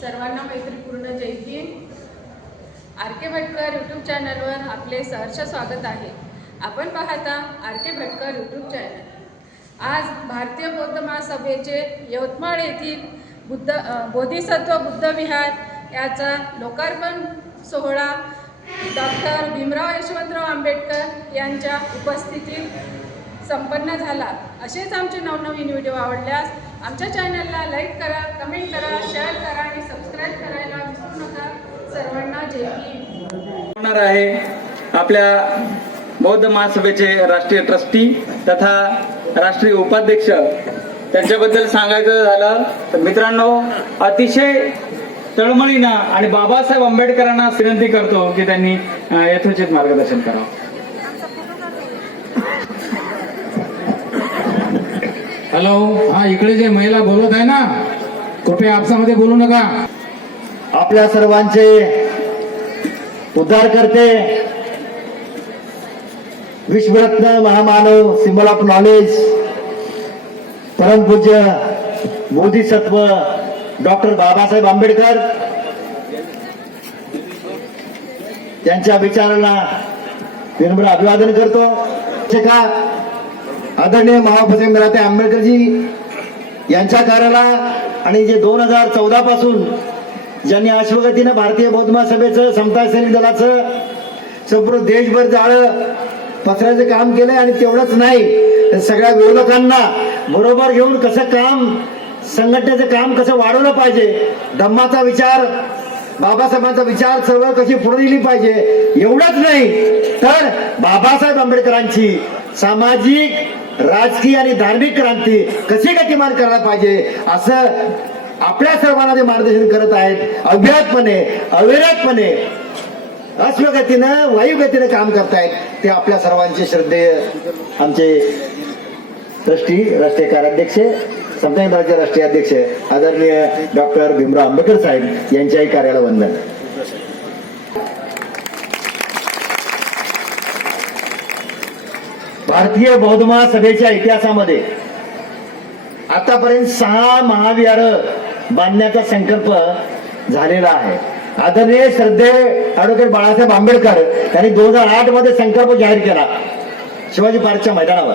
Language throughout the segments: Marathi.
सर्वांना मैत्रीपूर्ण जय Hind R K Bhatkar YouTube चॅनलवर आपले सहर्ष स्वागत आहे. आपण पाहता R K Bhatkar YouTube channel आज भारतीय बौद्ध महासभेचे यवतमाळ येथील बुद्ध बोधिसत्व बुद्ध विहार याचा लोकार्पण सोहळा डॉक्टर भीमराव यशवंतराव आंबेडकर यांच्या उपस्थितीत संपन्न झाला. असेच आमचे नवनवीन व्हिडिओ आवडल्यास आमच्या चॅनलला लाईक करा कमेंट करा शेअर करा आणि सबस्क्राईब करायला विसरू नका. सर्वांना जय होणार आहे आपल्या बौद्ध महासभेचे राष्ट्रीय ट्रस्टी तथा राष्ट्रीय उपाध्यक्ष. त्यांच्याबद्दल सांगायचं झालं तर मित्रांनो अतिशय तळमळीनं आणि बाबासाहेब आंबेडकरांना विनंती करतो की त्यांनी यथोचित मार्गदर्शन करावं. हॅलो हा इकडे जे महिला बोलत आहे ना कृपया आपसामध्ये बोलू नका. आपल्या सर्वांचे उद्धार करते विश्वरत्न महामानव सिम्बल ऑफ नॉलेज परमपूज्य बोधिसत्व डॉक्टर बाबासाहेब आंबेडकर. त्यांच्या विचारांना विनम्र अभिवादन करतो. का आदरणीय महाप्रतिम मराठे आंबेडकरजी यांच्या कार्याला आणि जे दोन हजार चौदा पासून ज्यांनी अश्वगतीनं भारतीय बौद्ध महासभेचं समता सैनिक दलाचं संपूर्ण देशभर जाळं पसरायचं काम केलंय आणि तेवढंच नाही तर सगळ्या विरोधकांना बरोबर घेऊन कसं काम संघटनेचं काम कसं वाढवलं पाहिजे धम्माचा विचार बाबासाहेबांचा विचार चळवळ कशी पुढे दिली पाहिजे एवढंच नाही. तर बाबासाहेब आंबेडकरांची सामाजिक राजकीय आणि धार्मिक क्रांती कशी गतिमान करायला पाहिजे असं आपल्या सर्वांना ते मार्गदर्शन करत आहेत. अव्याहतपणे अविरतपणे अश्वगतीनं वायुगतीनं काम करतायत. ते आपल्या सर्वांचे श्रद्धेय आमचे ट्रस्टी राष्ट्रीय कार्याध्यक्ष समता राज्य राष्ट्रीय अध्यक्ष आदरणीय डॉक्टर भीमराव आंबेडकर साहेब यांच्याही कार्याला वंदन. भारतीय बौद्ध महासभेच्या इतिहासामध्ये आतापर्यंत सहा महाविहार बांधण्याचा संकल्प झालेला आहे. आदरणीय श्रद्धे ऍडव्होकेट बाळासाहेब आंबेडकर यांनी दोन हजार आठमध्ये संकल्प जाहीर केला शिवाजी पार्कच्या मैदानावर.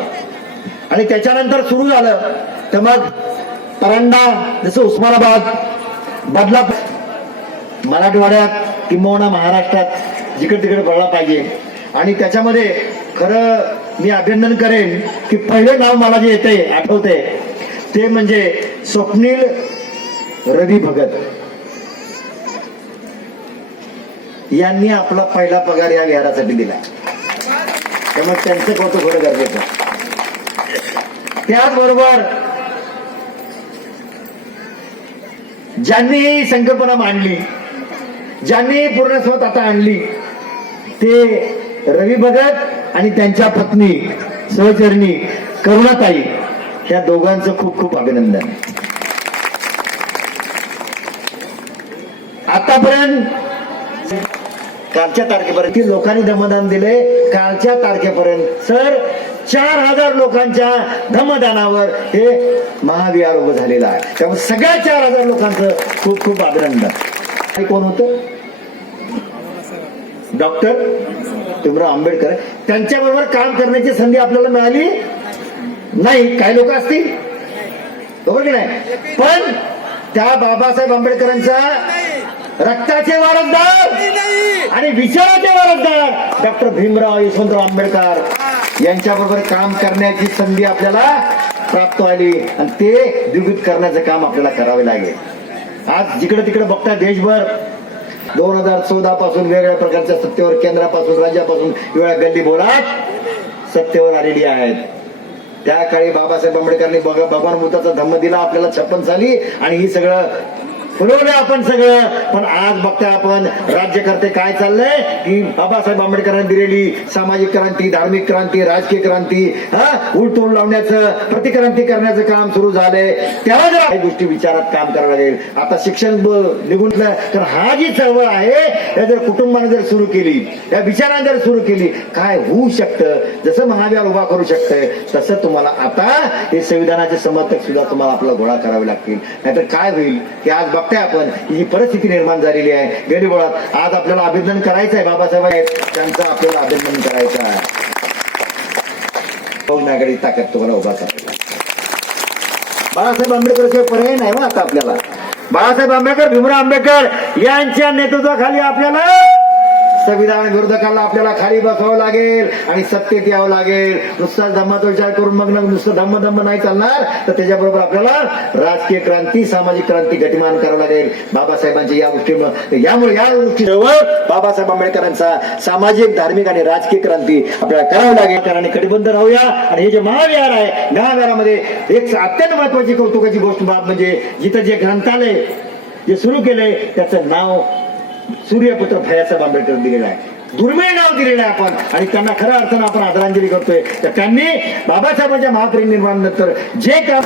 आणि त्याच्यानंतर सुरू झालं तर मग परंडा जसं उस्मानाबाद बदलापूर मराठवाड्यात किंबहुना महाराष्ट्रात जिकडे तिकडे बळला पाहिजे. आणि त्याच्यामध्ये खरं मी अभिनंदन करेन की पहिले नाव मला जे येते आठवते ते म्हणजे स्वप्नील रवी भगत. यांनी आपला पहिला पगार या विहारासाठी दिला. त्यामुळे त्यांचं कौतुक होणं गरजेचं त्याचबरोबर ज्यांनी ही संकल्पना मांडली ज्यांनी पूर्णस्वत आता आणली ते रवी भगत आणि त्यांच्या पत्नी सहचरणी करुणाताई या दोघांचं खूप खूप अभिनंदन. आतापर्यंत कालच्या तारखेपर्यंत लोकांनी धमदान दिले कालच्या तारखेपर्यंत सर चार हजार लोकांच्या धमदानावर हे महाविहार उभं झालेलं आहे. त्यामुळे सगळ्या चार हजार लोकांचं खूप खूप अभिनंदन. कोण होतं? डॉक्टर? भीमराव आंबेडकर त्यांच्याबरोबर काम करण्याची संधी आपल्याला मिळाली नाही. काही लोक असतील. बरोबर की नाही? पण त्या बाबासाहेब आंबेडकरांचा रक्ताचे वारसदार आणि विचाराचे वारसदार डॉक्टर भीमराव यशवंतराव आंबेडकर यांच्याबरोबर काम करण्याची संधी आपल्याला प्राप्त व्हायली आणि ते द्विगुत करण्याचं काम आपल्याला करावे लागेल. आज जिकडे तिकडे बघता देशभर दोन हजार चौदा पासून वेगवेगळ्या प्रकारच्या सत्तेवर केंद्रापासून राज्यापासून वेगळ्या गल्ली बोलात सत्तेवर आलेली आहेत. त्या काळी बाबासाहेब आंबेडकरांनी भगवान बुद्धाचा धम्म दिला आपल्याला छप्पन साली आणि ही सगळं फुलवलं आपण सगळं. पण आज बघतोय आपण राज्यकर्ते काय चाललंय? की बाबासाहेब आंबेडकरांनी दिलेली सामाजिक क्रांती धार्मिक क्रांती राजकीय क्रांती हा? उलटून लावण्याचं प्रतिक्रांती करण्याचं काम सुरू झालंय. तेव्हा जर काही गोष्टी विचारात काम करावं लागेल. आता शिक्षण निघून तर हा जी चळवळ आहे या जर कुटुंबाने जर सुरू केली या विचाराने जर सुरू केली काय होऊ शकतं? जसं महाविहार उभा करू शकतंय तसं तुम्हाला आता हे संविधानाचे समर्थक सुद्धा तुम्हाला आपला गोळा करावे लागतील. नाहीतर काय होईल? की आज बघ बघताय आपण. ही परिस्थिती निर्माण झालेली आहे. गरीबोळात आज आपल्याला अभिनंदन करायचं आहे बाबासाहेब आहेत त्यांचं आपल्याला अभिनंदन करायचं आहे. नागरी ताकद तुम्हाला उभा करायला बाळासाहेब आंबेडकर शिवाय पर्याय नाही मग आता आपल्याला. बाळासाहेब आंबेडकर भीमराव आंबेडकर यांच्या नेतृत्वाखाली आपल्याला संविधान विरोधकांना आपल्याला खाली बसावं लागेल आणि सत्तेत यावं लागेल. नुसता धम्माचा विचार करून मग नुसतं धम्म धम्म नाही चालणार तर त्याच्याबरोबर आपल्याला राजकीय क्रांती सामाजिक क्रांती गतिमान करावं लागेल. बाबासाहेबांच्या या गोष्टी यामुळे या गोष्टीवर बाबासाहेब आंबेडकरांचा सामाजिक धार्मिक आणि राजकीय क्रांती आपल्याला करावी लागेल. आणि कटिबद्ध राहूया. आणि हे जे महाविहार आहे महाविहारामध्ये एक अत्यंत महत्वाची कौतुकाची गोष्ट बाब म्हणजे जिथं जे ग्रंथालय जे सुरू केलंय त्याचं नाव सूर्यपुत्र भैयासाहेब आंबेडकर दिलेलं आहे. दुर्मिळ नाव दिलेलं आहे आपण. आणि त्यांना खऱ्या अर्थानं आपण आदरांजली करतोय. तर त्यांनी बाबासाहेबांच्या महापरिनिर्वाणानंतर जे काम